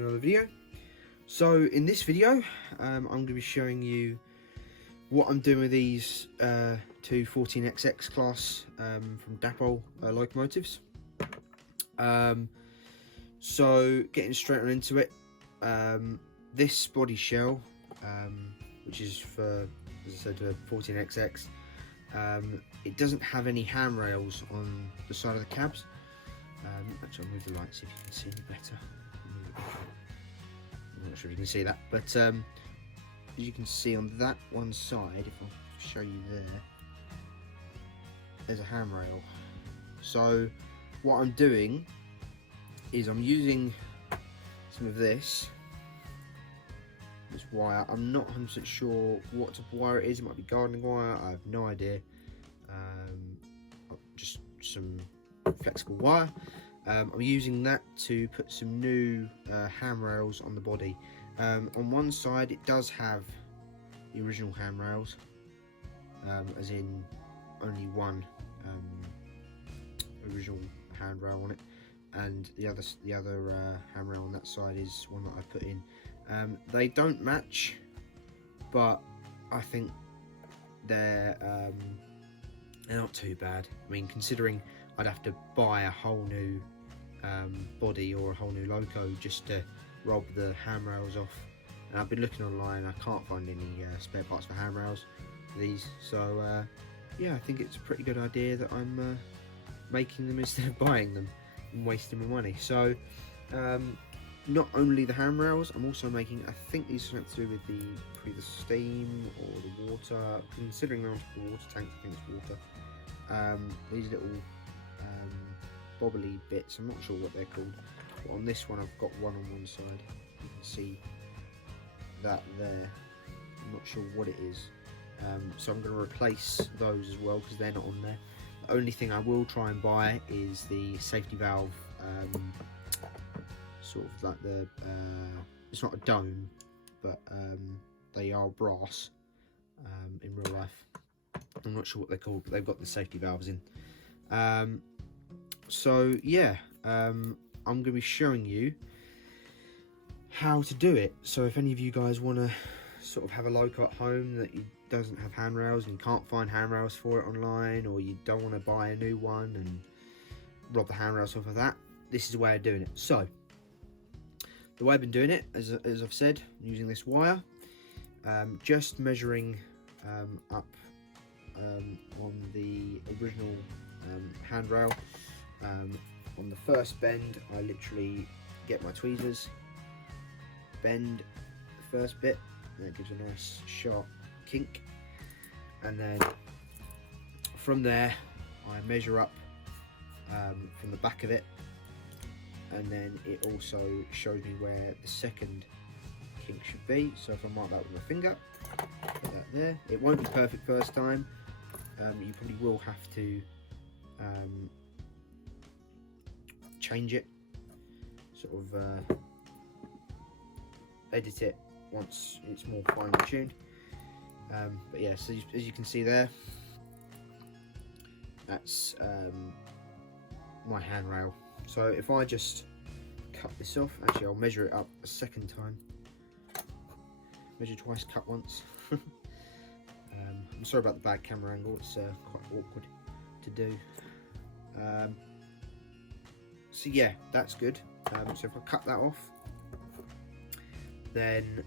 to another video. So in this video I'm going to be showing you what I'm doing with these two 14XX class from Dapol locomotives. So getting straight on into it, this body shell, which is for, as I said, a 14XX, it doesn't have any handrails on the side of the cabs. Actually, I'll move the lights if you can see me better. I'm not sure if you can see that, but as you can see on that one side, if I'll show you there, there's a handrail. So what I'm doing is I'm using some of this wire. I'm not 100% sure what type of wire it is. It might be gardening wire, I have no idea. Just some flexible wire. I'm using that to put some new handrails on the body. On one side it does have the original handrails, as in only one original handrail on it, and the other handrail on that side is one that I put in. They don't match, but I think they're not too bad. I mean, considering I'd have to buy a whole new body or a whole new loco just to rob the handrails off, and I've been looking online, I can't find any spare parts for handrails for these, so yeah, I think it's a pretty good idea that I'm making them instead of buying them and wasting my money. So not only the handrails, I'm also making, I think these are something to do with either the steam or the water, considering they're on the water tanks, I think it's water. These little bobbly bits, I'm not sure what they're called, but on this one I've got one on one side, you can see that there, I'm not sure what it is. So I'm going to replace those as well because they're not on there. The only thing I will try and buy is the safety valve, sort of like the, it's not a dome, but they are brass in real life. I'm not sure what they're called, but they've got the safety valves in. So yeah, I'm going to be showing you how to do it. So if any of you guys want to sort of have a loco at home that doesn't have handrails and you can't find handrails for it online, or you don't want to buy a new one and rob the handrails off of that, this is the way of doing it. So the way I've been doing it, as I've said, using this wire, just measuring up on the original handrail. On the first bend, I literally get my tweezers, bend the first bit, and that gives a nice sharp kink, and then from there I measure up from the back of it, and then it also shows me where the second kink should be. So if I mark that with my finger, put that there. It won't be perfect first time. You probably will have to change it, sort of edit it once it's more finely tuned. But yeah, so as you can see there, that's my handrail. So if I just cut this off, actually I'll measure it up a second time. Measure twice, cut once. I'm sorry about the bad camera angle, it's quite awkward to do. So yeah, that's good. So if I cut that off, then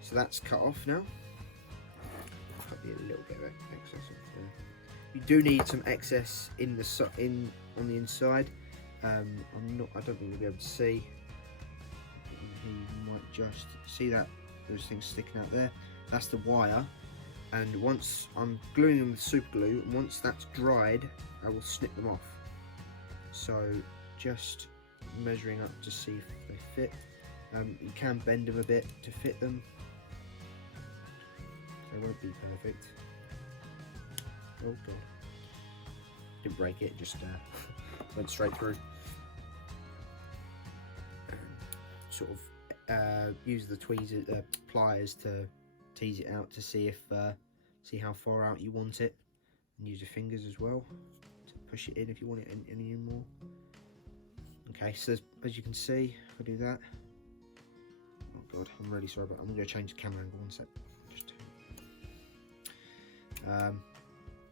so that's cut off now. Cut a little bit of excess off there. You do need some excess in the on the inside. I don't think you'll be able to see. You might just see that those things sticking out there. That's the wire. And once I'm gluing them with super glue, and once that's dried, I will snip them off. So just measuring up to see if they fit. You can bend them a bit to fit them. They won't be perfect. Oh god. Didn't break it, just went straight through. Sort of use the tweezers, pliers to tease it out to see if see how far out you want it, and use your fingers as well to push it in if you want it any more. Okay, so as you can see, if I do that, oh god, I'm really sorry, but I'm going to change the camera angle 1 sec. Just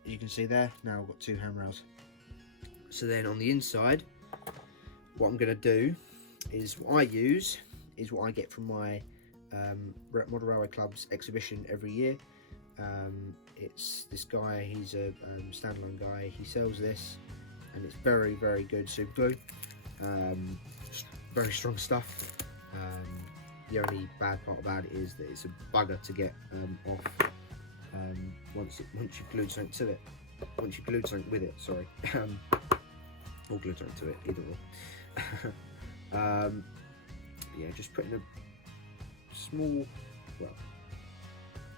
you can see there, now I've got 2 handrails. So then on the inside, what I'm going to do is what I use is what I get from my Model Railway Club's exhibition every year. It's this guy, he's a standalone guy, he sells this and it's very, very good super glue. Very strong stuff. The only bad part about it is that it's a bugger to get off once you've glued something to it. Once you've glued something with it, sorry. Or glued something to it, either or. Yeah, just putting a small, well,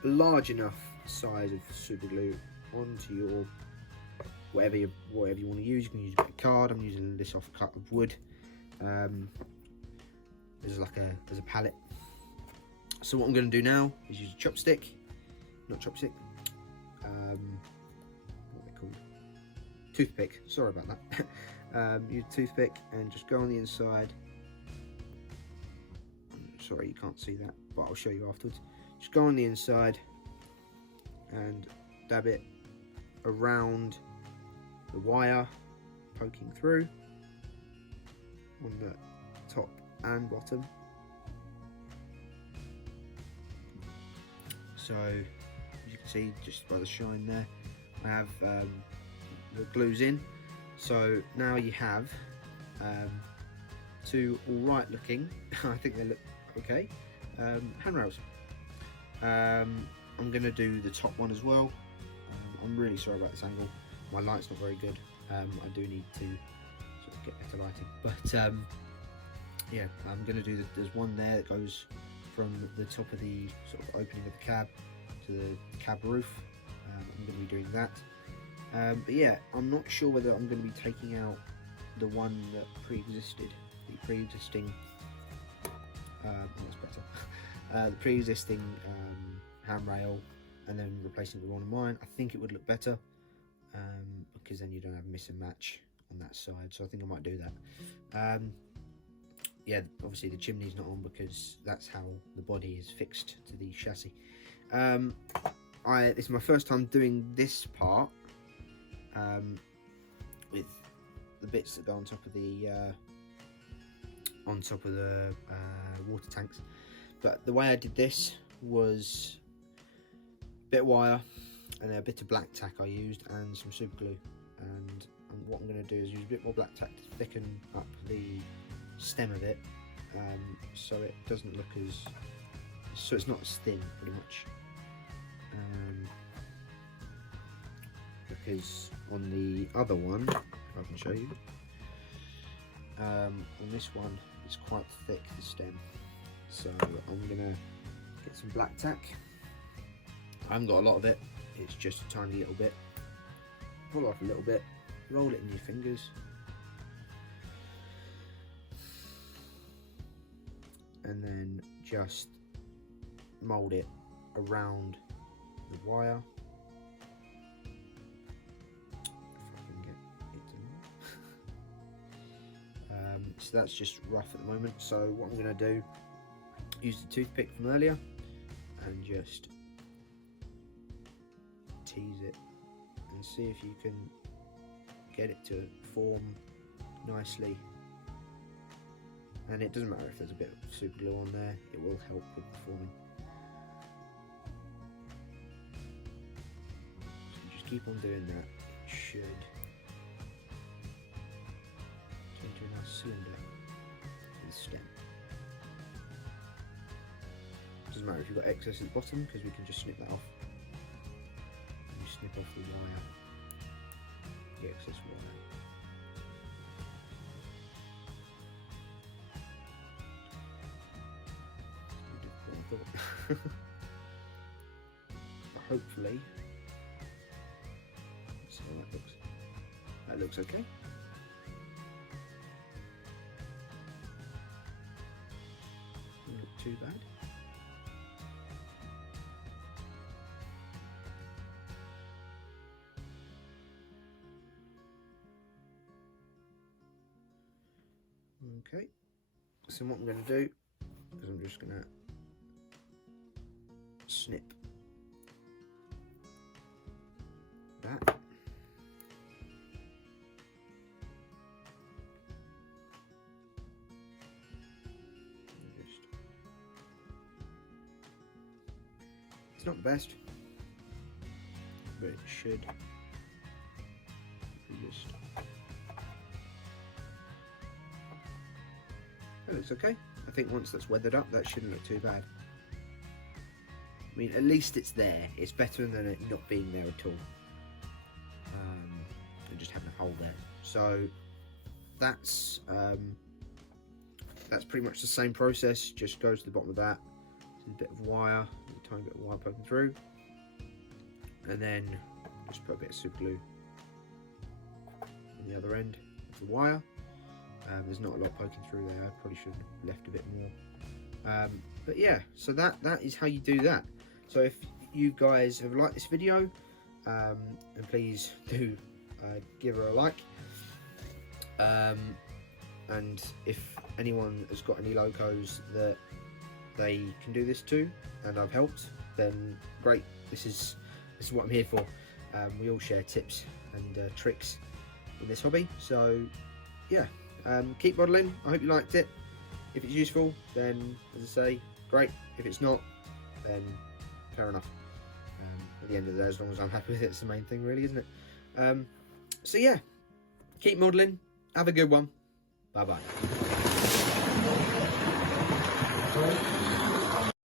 large enough size of super glue onto your whatever you want to use. You can use a bit of card. I'm using this off a cut of wood. There's a pallet. So what I'm going to do now is use a chopstick, not chopstick. What are they called? Toothpick. Sorry about that. Use a toothpick and just go on the inside. Sorry, you can't see that, but I'll show you afterwards. Just go on the inside and dab it around the wire, poking through on the top and bottom. So as you can see, just by the shine there, I have the glues in. So now you have 2 alright looking, I think they look okay, handrails. I'm going to do the top one as well. I'm really sorry about this angle, my light's not very good. I do need to sort of get better lighting, but yeah, I'm going to do there's one there that goes from the top of the sort of opening of the cab to the cab roof. I'm going to be doing that. But yeah, I'm not sure whether I'm going to be taking out the one that pre-existing that's better. The pre-existing handrail, and then replacing it with one of mine. I think it would look better because then you don't have miss and match on that side. So I think I might do that. Yeah, obviously the chimney's not on because that's how the body is fixed to the chassis. This is my first time doing this part with the bits that go on top of the water tanks. But the way I did this was a bit of wire and a bit of black tack I used and some super glue. And what I'm going to do is use a bit more black tack to thicken up the stem of it, so it doesn't look so it's not as thin, pretty much. Because on the other one, if I can show you, on this one it's quite thick, the stem. So I'm gonna get some black tack. I haven't got a lot of it, it's just a tiny little bit. Pull off a little bit, roll it in your fingers, and then just mould it around the wire. So that's just rough at the moment. So what I'm going to do, use the toothpick from earlier and just tease it and see if you can get it to form nicely. And it doesn't matter if there's a bit of super glue on there, it will help with the forming. So just keep on doing that. It should turn into a nice cylinder with stem. Doesn't matter if you've got excess at the bottom, because we can just snip that off. And you snip off the wire, the excess wire. But hopefully, let's see how that looks. That looks okay. Doesn't look too bad. Okay, so what I'm going to do is I'm just going to snip that. It's not the best, but it should. Just, it looks okay. I think once that's weathered up, that shouldn't look too bad. I mean, at least it's there. It's better than it not being there at all, and just having a hole there. So that's pretty much the same process. Just goes to the bottom of that. There's a bit of wire, a tiny bit of wire poking through, and then just put a bit of super glue on the other end of the wire. There's not a lot poking through there. I probably should have left a bit more. But yeah, so that is how you do that. So if you guys have liked this video, and please do give her a like. And if anyone has got any locos that they can do this to, and I've helped, then great. This is what I'm here for. We all share tips and tricks in this hobby. So yeah, keep modelling. I hope you liked it. If it's useful, then as I say, great. If it's not, then fair enough. At the end of the day, as long as I'm happy with it, it's the main thing, really, isn't it? So yeah, keep modelling. Have a good one. Bye bye.